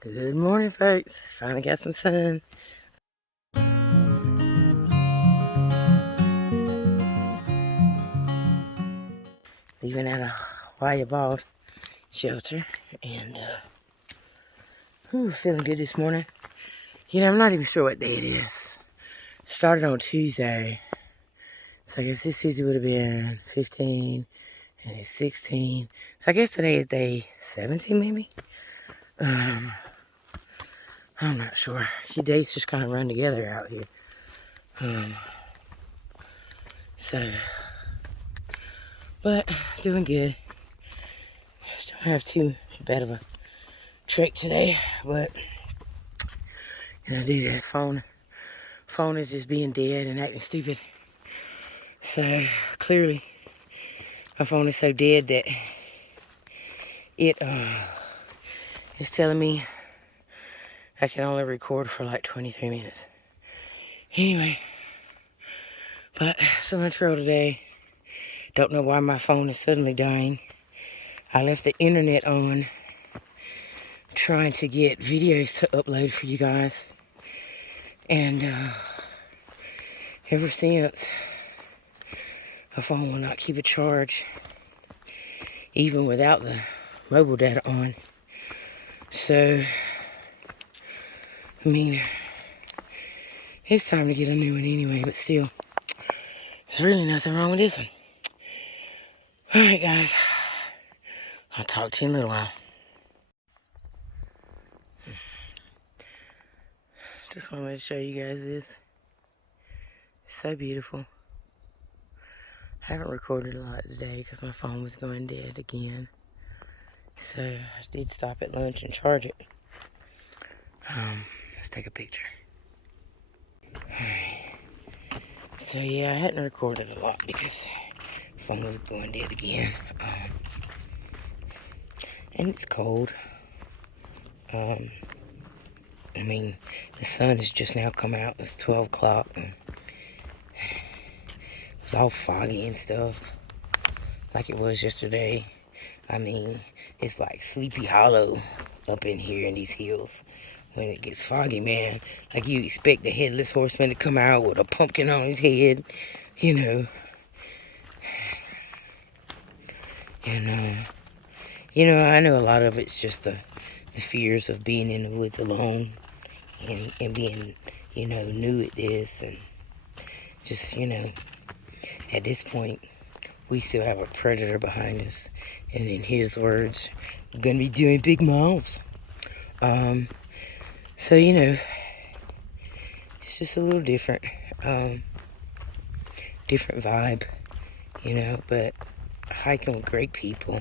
Good morning, folks. Finally got some sun. Leaving out a wire ball shelter and feeling good this morning. You know, I'm not even sure what day it is. Started on Tuesday. So I guess this Tuesday would have been 15 and it's 16. So I guess today is day 17 maybe. I'm not sure. The days just kind of run together out here. But doing good. Don't have too bad of a trek today, but dude, that phone is just being dead and acting stupid. So clearly, my phone is so dead that it is telling me I can only record for like 23 minutes. Anyway, but so much road today. Don't know why my phone is suddenly dying. I left the internet on, trying to get videos to upload for you guys. And ever since, my phone will not keep a charge, even without the mobile data on. So, I mean, it's time to get a new one anyway, but still, there's really nothing wrong with this one. Alright, guys. I'll talk to you in a little while. Just wanted to show you guys this. It's so beautiful. I haven't recorded a lot today because my phone was going dead again. So I did stop at lunch and charge it. Let's take a picture. Alright. So yeah, I hadn't recorded a lot because the phone was going dead again. And it's cold. I mean, the sun has just now come out. It's 12 o'clock. And it was all foggy and stuff, like it was yesterday. I mean, it's like Sleepy Hollow up in here in these hills. When it gets foggy, man, like you expect the headless horseman to come out with a pumpkin on his head, you know. And, I know a lot of it's just the fears of being in the woods alone and being, new at this. And just, at this point, we still have a predator behind us. And in his words, we're going to be doing big mouths. So, it's just a little different. Different vibe, but hiking with great people.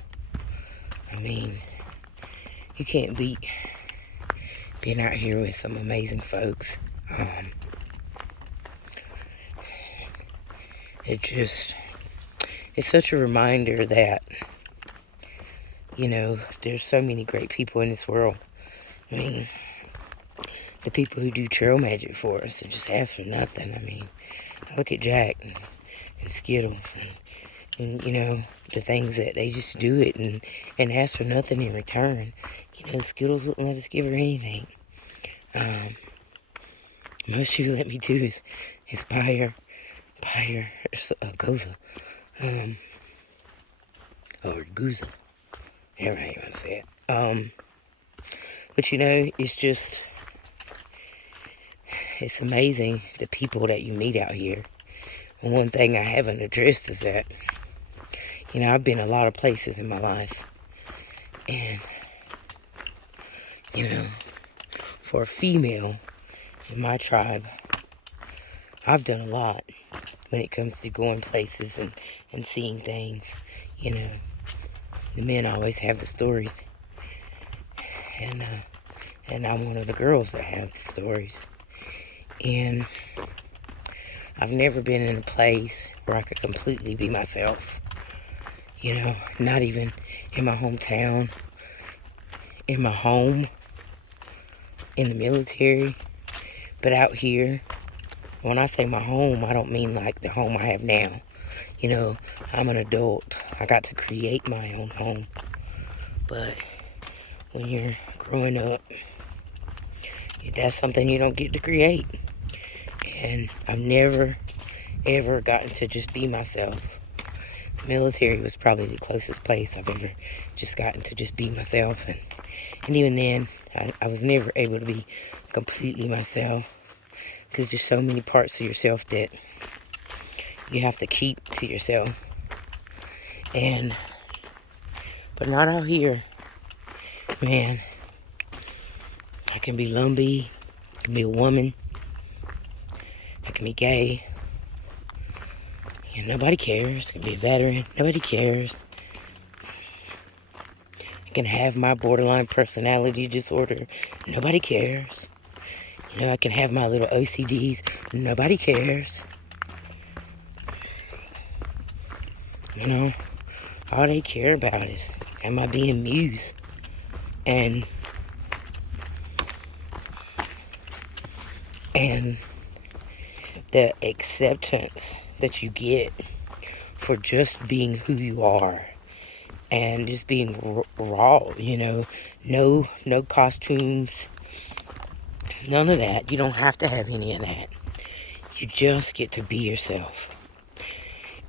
I mean, you can't beat being out here with some amazing folks. It's such a reminder that, there's so many great people in this world. I mean, the people who do trail magic for us and just ask for nothing. I mean, look at Jack and Skittles and the things that they just do it and ask for nothing in return. Skittles wouldn't let us give her anything. Most she would let me do is buy her a goza. Or goza. However you want to say it. But it's amazing the people that you meet out here. And one thing I haven't addressed is that, I've been a lot of places in my life. And, for a female in my tribe, I've done a lot when it comes to going places and seeing things. The men always have the stories. And I'm one of the girls that have the stories. And I've never been in a place where I could completely be myself. Not even in my hometown, in my home, in the military, but out here. When I say my home, I don't mean like the home I have now. I'm an adult. I got to create my own home. But when you're growing up That's something you don't get to create. And I've never, ever gotten to just be myself. Military was probably the closest place I've ever just gotten to just be myself. And even then, I was never able to be completely myself, because there's so many parts of yourself that you have to keep to yourself. But not out here. Man, I can be lumpy, I can be a woman, I can be gay, and nobody cares. I can be a veteran, nobody cares. I can have my borderline personality disorder, nobody cares. You know, I can have my little OCDs, nobody cares. You know, all they care about is, am I being Muse? And the acceptance that you get for just being who you are and just being raw, you know, no costumes, none of that. You don't have to have any of that. You just get to be yourself.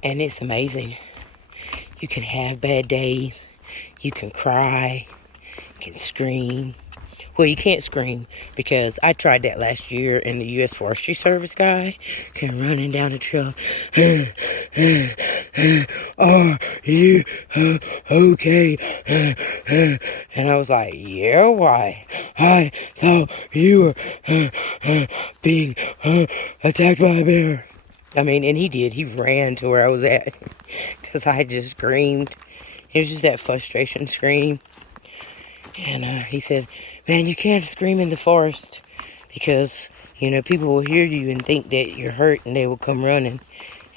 And it's amazing. You can have bad days, you can cry, you can scream. Well, you can't scream, because I tried that last year, and the U.S. Forestry Service guy came running down the trail. Are you okay? And I was like, yeah, why? I thought you were being attacked by a bear. I mean, and he did. He ran to where I was at, because I just screamed. It was just that frustration scream. And he said, man, you can't scream in the forest, because, you know, people will hear you and think that you're hurt, and they will come running.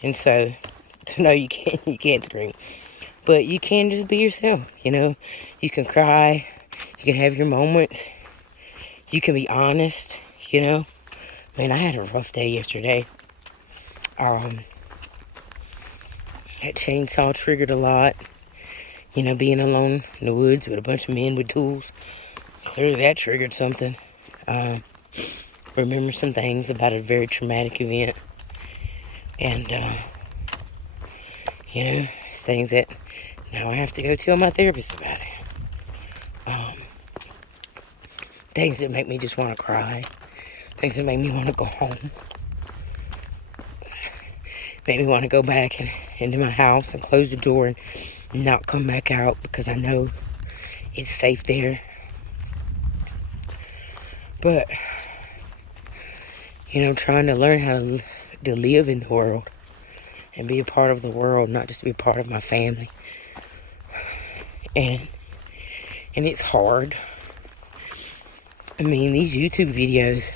And so no, you can't scream. But you can just be yourself, you know. You can cry, you can have your moments, you can be honest, you know. Man, I had a rough day yesterday. That chainsaw triggered a lot. You know, being alone in the woods with a bunch of men with tools. Clearly that triggered something. Remember some things about a very traumatic event. And, you know, it's things that now I have to go tell my therapist about it. Things that make me just want to cry. Things that make me want to go home. Make me want to go back into my house and close the door and not come back out, because I know it's safe there. But, you know, trying to learn how to live in the world and be a part of the world, not just be a part of my family. And it's hard. I mean, these YouTube videos,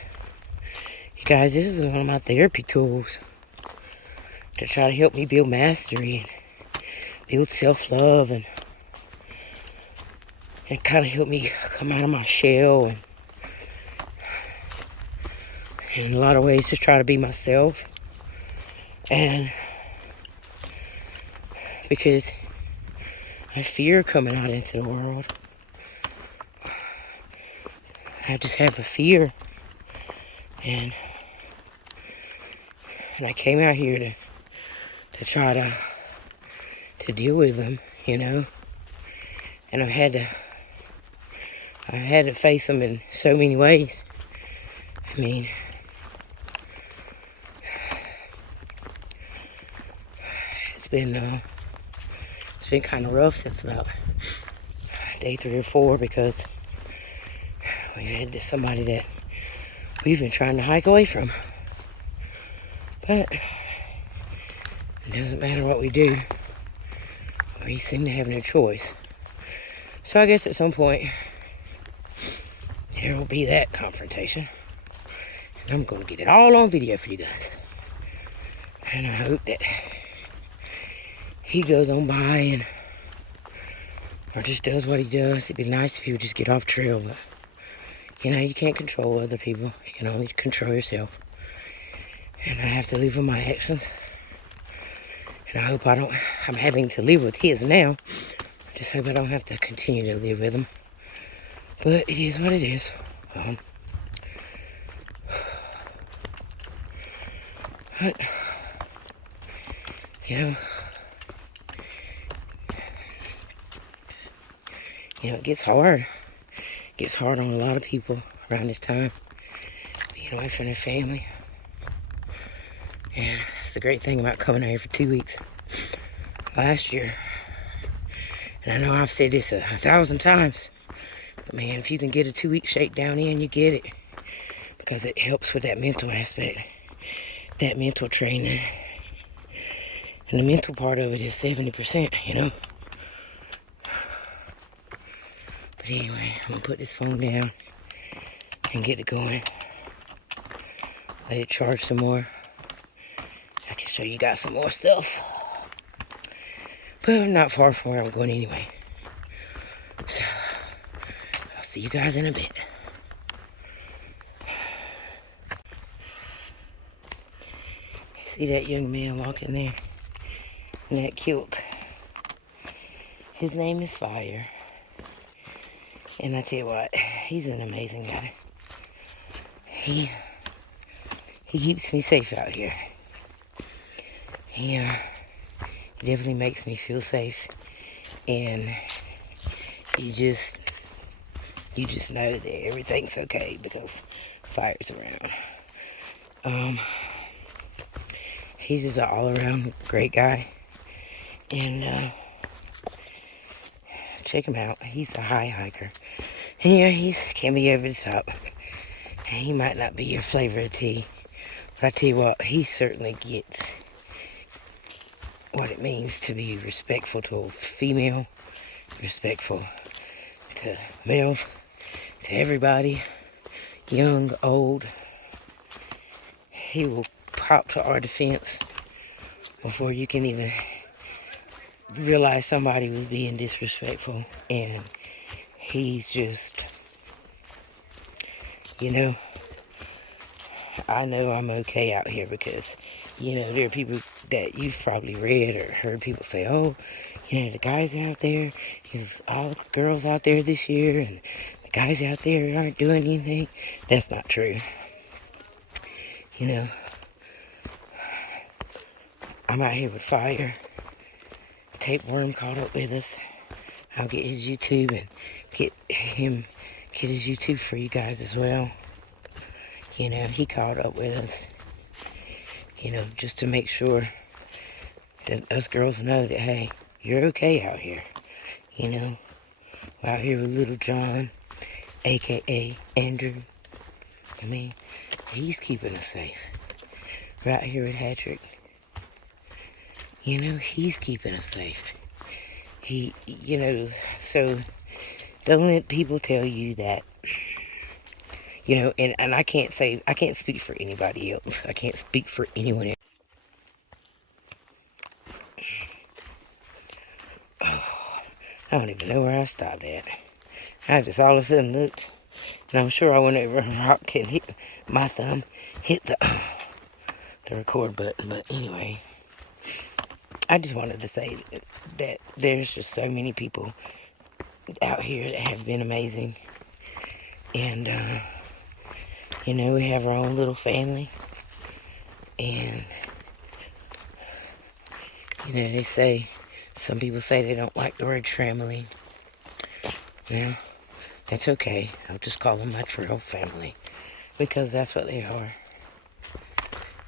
you guys, this is one of my therapy tools to try to help me build mastery and build self-love, and kind of help me come out of my shell, and in a lot of ways just try to be myself. And because I fear coming out into the world. I just have a fear. And I came out here to try to deal with them, you know. And I had to face them in so many ways. I mean, it's been kind of rough since about day 3 or 4, because we had somebody that we've been trying to hike away from. But it doesn't matter what we do. We seem to have no choice. So I guess at some point there will be that confrontation. And I'm going to get it all on video for you guys. And I hope that he goes on by or just does what he does. It'd be nice if he would just get off trail, but you know, you can't control other people. You can only control yourself. And I have to live with my actions. And I hope I'm having to live with his now. I just hope I don't have to continue to live with him. But it is what it is. But, you know, it gets hard. It gets hard on a lot of people around this time, being away from their family. And it's the great thing about coming out here for 2 weeks last year. And I know I've said this 1,000 times, but man, if you can get a 2-week shakedown in, you get it. Because it helps with that mental aspect, that mental training. And the mental part of it is 70%, you know. But anyway, I'm gonna put this phone down and get it going. Let it charge some more. I can show you guys some more stuff. But I'm not far from where I'm going anyway. So, I'll see you guys in a bit. See that young man walking there in that kilt? His name is Fire. And I tell you what, he's an amazing guy. He keeps me safe out here. He definitely makes me feel safe. And you just know that everything's okay because Fire's around. He's just an all-around great guy. And check him out. He's a high hiker. And yeah, he can be over the top. And he might not be your flavor of tea. But I tell you what, he certainly gets what it means to be respectful to a female, respectful to males, to everybody, young, old. He will pop to our defense before you can even realize somebody was being disrespectful. And he's just, you know, I know I'm okay out here because, you know, there are people that you've probably read or heard people say, oh, you know, the guys out there, there's all girls out there this year and the guys out there aren't doing anything. That's not true. You know, I'm out here with Fire. Tapeworm caught up with us. I'll get his YouTube and get his YouTube for you guys as well. You know, he caught up with us. You know, just to make sure that us girls know that, hey, you're okay out here. You know, we're out here with little John, a.k.a. Andrew. I mean, he's keeping us safe. We're out here with Patrick. You know, he's keeping us safe. He, you know, so don't let people tell you that, you know, and I can't speak for anybody else. I can't speak for anyone else. Oh, I don't even know where I stopped at. I just all of a sudden looked, and I'm sure I went over a rock and hit my thumb, hit the record button. But anyway, I just wanted to say that there's just so many people out here that have been amazing. And, you know, we have our own little family. And, you know, they say, some people say they don't like the word trampoline. Well, that's okay. I'll just call them my trail family. Because that's what they are.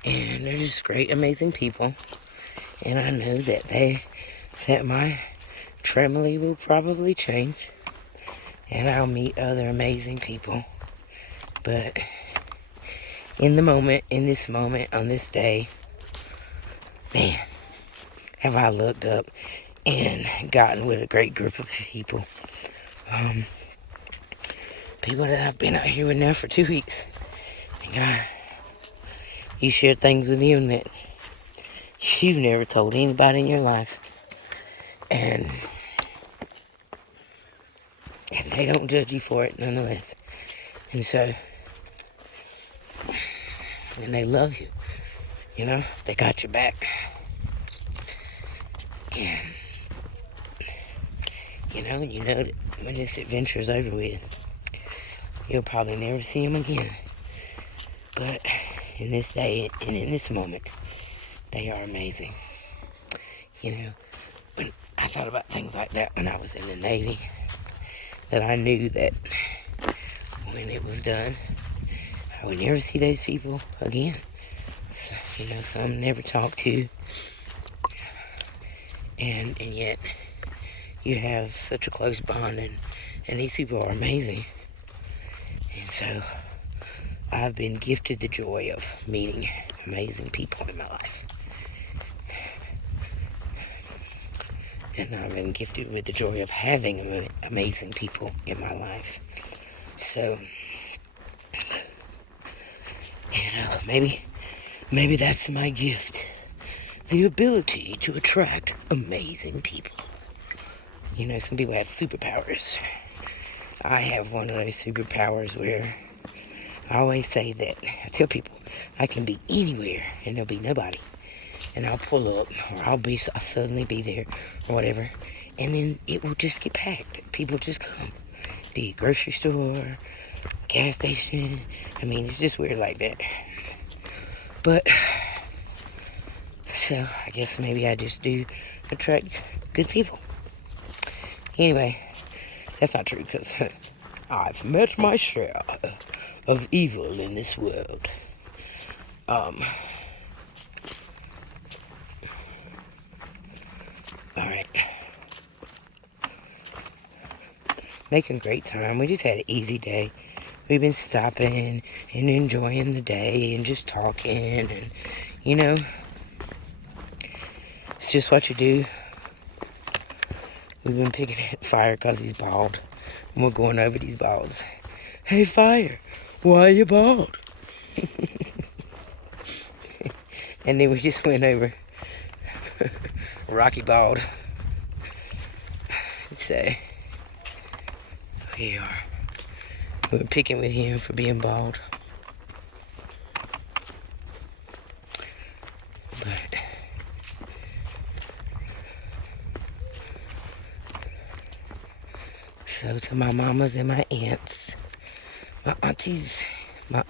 And they're just great, amazing people. And I know that my trampoline will probably change. And I'll meet other amazing people. But in this moment, on this day, man, have I looked up and gotten with a great group of people. People that I've been out here with now for 2 weeks. And God, you share things with them that you've never told anybody in your life. And they don't judge you for it nonetheless. And so, and they love you. You know, they got your back. And, you know that when this adventure's over with, you'll probably never see them again. But in this day and in this moment, they are amazing. You know, when I thought about things like that when I was in the Navy, that I knew that when it was done, I would never see those people again. So, you know, some never talk to, and yet you have such a close bond, and these people are amazing. And so I've been gifted the joy of meeting amazing people in my life. And I've been gifted with the joy of having amazing people in my life. So, you know, maybe that's my gift. The ability to attract amazing people. You know, some people have superpowers. I have one of those superpowers where I always say that, I tell people, I can be anywhere and there'll be nobody. And I'll pull up, or I'll suddenly be there, or whatever. And then it will just get packed. People just come. Be it grocery store, gas station. I mean, it's just weird like that. But, so, I guess maybe I just do attract good people. Anyway, that's not true, because I've met my share of evil in this world. Alright. Making great time. We just had an easy day. We've been stopping and enjoying the day and just talking, and, you know, it's just what you do. We've been picking at Fire because he's bald. And we're going over these balds. Hey, Fire, why are you bald? And then we just went over Rocky Bald. So, we're picking with him for being bald. But, so to my mamas and my aunts, my aunties, my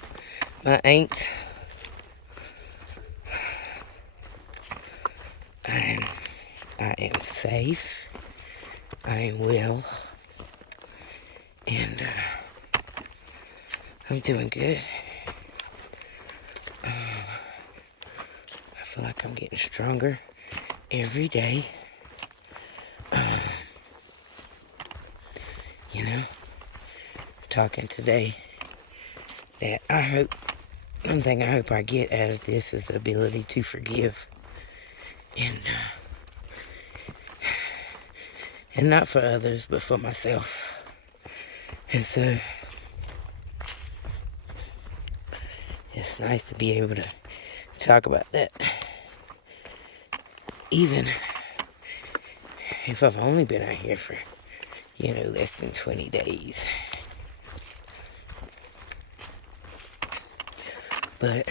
aunts, I am safe, I am well, and I'm doing good. I feel like I'm getting stronger every day. You know, talking today that one thing I hope I get out of this is the ability to forgive. And not for others, but for myself. And so, it's nice to be able to talk about that. Even if I've only been out here for, you know, less than 20 days. But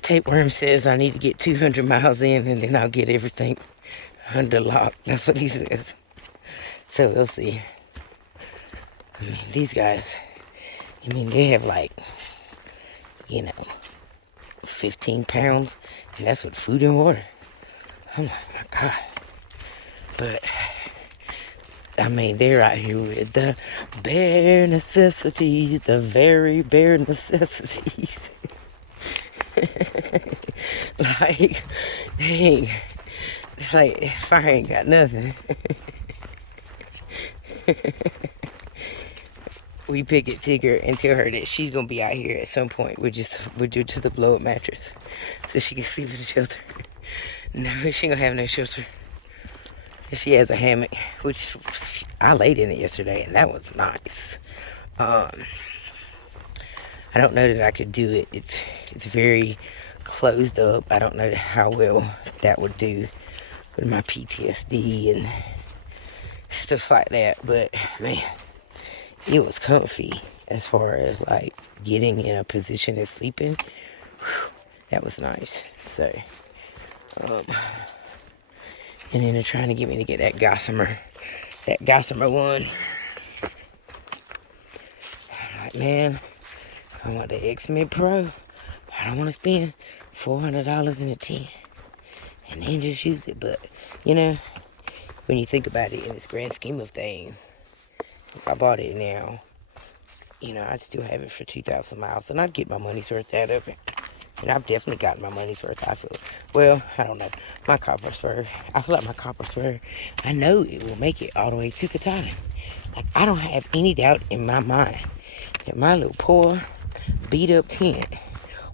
Tapeworm says I need to get 200 miles in and then I'll get everything under lock. That's what he says. So we'll see. I mean, these guys, I mean, they have like, you know, 15 pounds, and that's with food and water. Oh my God. But, I mean, they're out here with the bare necessities, the very bare necessities. Like, dang. It's like, Fire ain't got nothing. We pick at Tigger and tell her that she's gonna be out here at some point with just a blow-up mattress, so she can sleep in the shelter. No, she ain't gonna have no shelter. She has a hammock, which I laid in it yesterday, and that was nice. I don't know that I could do it. It's very closed up. I don't know how well that would do with my PTSD and stuff like that. But man, it was comfy as far as like getting in a position and sleeping. Whew, that was nice. So, and then they're trying to get me to get that Gossamer one. I'm like, man, I want the X-Men Pro. I don't want to spend $400 in a tent and then just use it. But, you know, when you think about it in this grand scheme of things, if I bought it now, you know, I'd still have it for 2,000 miles, and I'd get my money's worth out of it. And I've definitely gotten my money's worth, I feel. Well, I don't know. My copper spur, I feel like my copper spur, I know it will make it all the way to Katahdin. Like, I don't have any doubt in my mind that my little poor, beat-up tent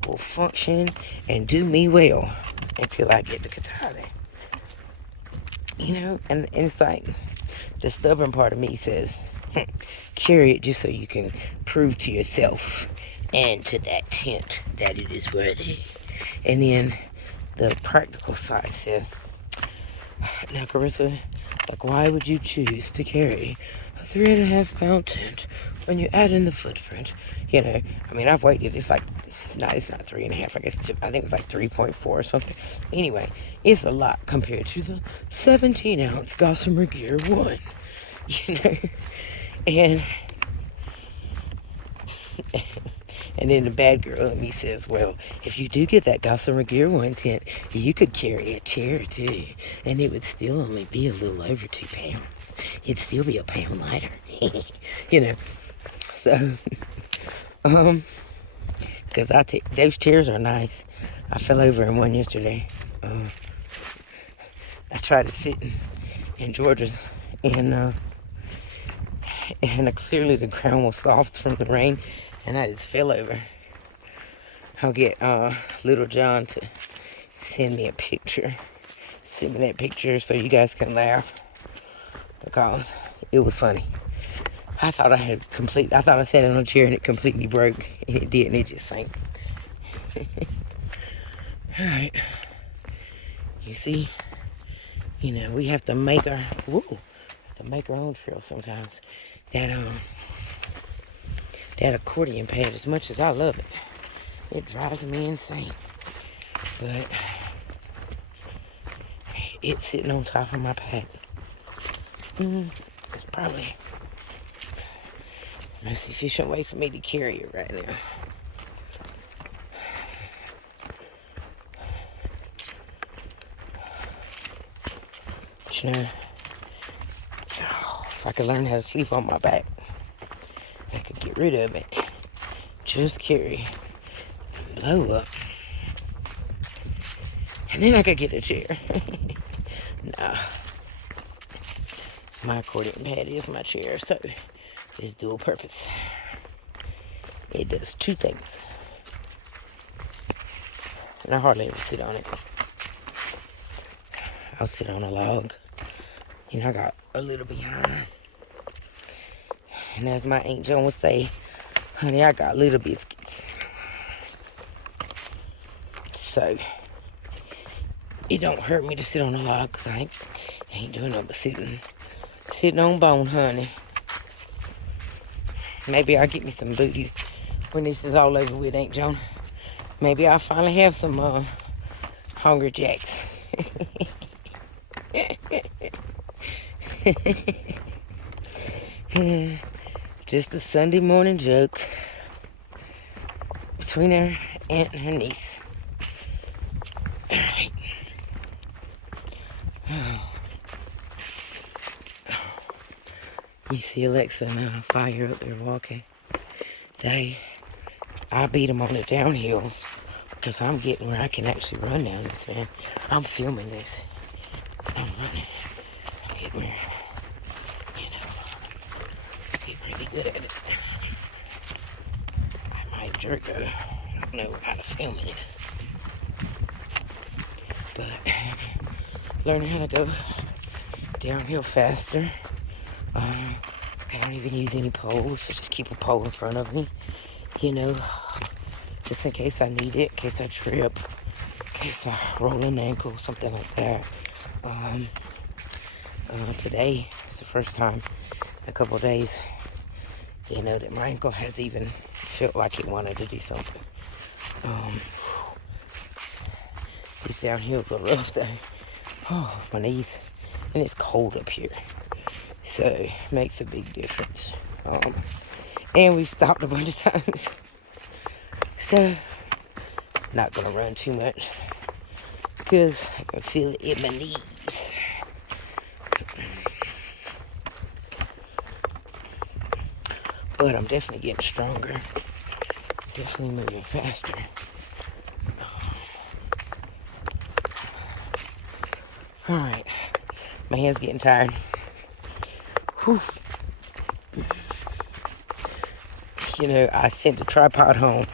will function and do me well until I get to Katahdin. You know, and it's like, the stubborn part of me says, carry it just so you can prove to yourself and to that tent that it is worthy. And then the practical side says, now Carissa, like, why would you choose to carry a 3.5 pound tent when you add in the footprint? You know, I mean, I've weighted, it's like, no, it's not 3.5, I guess, I think it was like 3.4 or something. Anyway, it's a lot compared to the 17 ounce Gossamer Gear 1, you know, and then the bad girl in me says, well, if you do get that Gossamer Gear 1 tent, you could carry a chair too, and it would still only be a little over 2 pounds. It'd still be a pound lighter, you know. So, because those chairs are nice. I fell over in one yesterday. I tried to sit in Georgia's, and clearly the ground was soft from the rain, and I just fell over. I'll get Little John to send me a picture. Send me that picture so you guys can laugh, because it was funny. I thought I sat on a chair and it completely broke, and it did, and it just sank. Alright. You see, you know, we have to make our own trail sometimes. That accordion pad, as much as I love it, it drives me insane. But it's sitting on top of my pad. It's probably the most efficient way for me to carry it right now. But you know, if I could learn how to sleep on my back, I could get rid of it. Just carry and blow up. And then I could get a chair. Nah. My accordion pad is my chair, so it's dual purpose. It does 2 things. And I hardly ever sit on it. I'll sit on a log. You know, I got a little behind. And as my Aunt Joan would say, honey, I got little biscuits. So, it don't hurt me to sit on a log, because I ain't doing nothing but sitting on bone, honey. Maybe I'll get me some booty when this is all over with, Aunt Joan. Maybe I'll finally have some Hungry Jacks. Just a Sunday morning joke between her aunt and her niece. Alright. You see Alexa and on fire up there walking. I beat them on the downhills because I'm getting where I can actually run down this, man. I'm filming this. I'm running. I'm getting where, you know, get really good at it. I might jerk though. I don't know how to film it is. But learning how to go downhill faster. I don't even use any poles, so just keep a pole in front of me, you know, just in case I need it, in case I trip, in case I roll an ankle, something like that. Today is the first time in a couple of days, you know, that my ankle has even felt like it wanted to do something. These downhills are rough though. Oh, my knees. And it's cold up here. So, it makes a big difference. And we've stopped a bunch of times. So, not gonna run too much because I can feel it in my knees. But I'm definitely getting stronger. Definitely moving faster. Alright. My hand's getting tired. Whew. You know, I sent the tripod home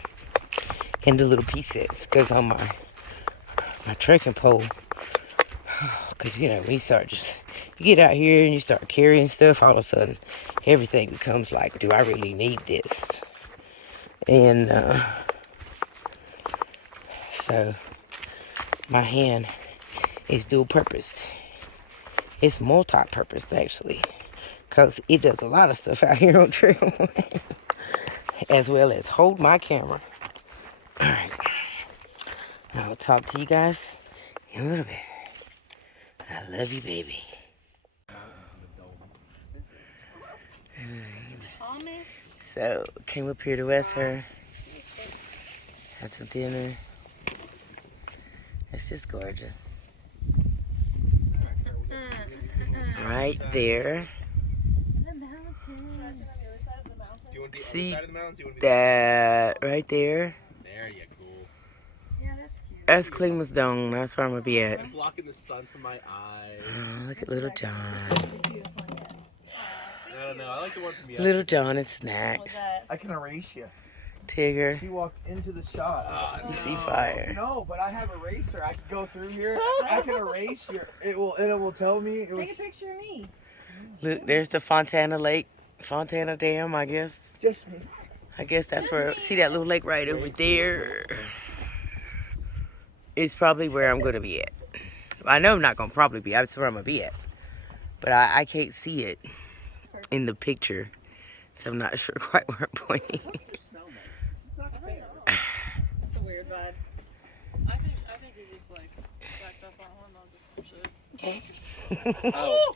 in the little pieces because on my trekking pole, because you know, when you start you get out here and you start carrying stuff, all of a sudden everything becomes like, do I really need this? And so my hand is dual purposed. It's multi-purposed actually, because it does a lot of stuff out here on trail. As well as hold my camera. Alright. I'll talk to you guys in a little bit. I love you, baby. Thomas. So, came up here to Westher. Had some dinner. It's just gorgeous. Right there. The mountains. See that right there? There you go. Yeah, that's cute. That's Cleveland's Dome. That's where I'm gonna be at. I'm blocking the sun from my eyes. Oh, look at Little John. I don't know. I like the one from yesterday. Little John and snacks. I can erase you. Tigger. She walked into the shot. You see fire. No, but I have a eraser. I can go through here. I can erase your. It will tell me. Take a picture of me. Look, there's the Fontana Dam, I guess. Just me. I guess that's where, see that little lake right over there? It's probably where I'm going to be at. I know I'm not going to probably be. That's where I'm going to be at. But I can't see it in the picture. So I'm not sure quite where I'm pointing. That's a weird vibe. I think you're just like backed up on hormones or some shit. Oh,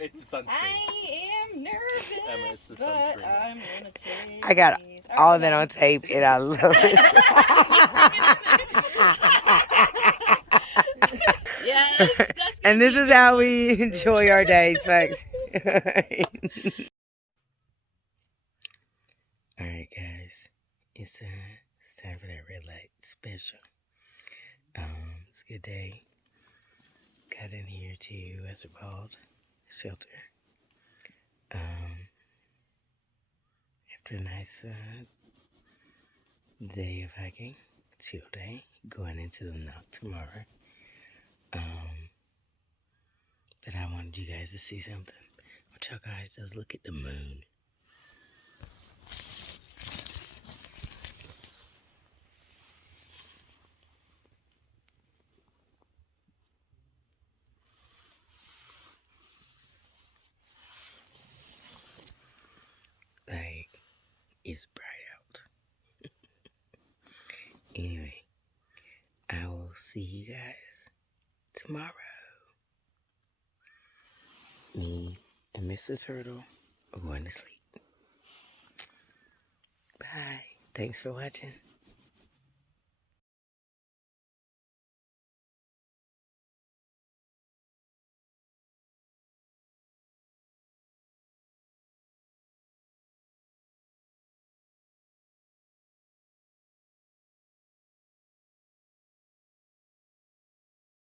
it's the sunscreen. I am nervous, Emma, it's the but sunscreen. I'm gonna take I got these. all of that on tape and I love it. Yes, that's And this is how we enjoy our days, folks. Alright, guys. It's time for that red light special. It's a good day. Got in here to, what's it called? Shelter. After a nice day of hiking, chill day, going into the knot tomorrow. But I wanted you guys to see something. I want y'all guys to look at the moon. Like, it's bright out. Anyway, I will see you guys tomorrow. Me and Mr. Turtle are going to sleep. Bye. Thanks for watching.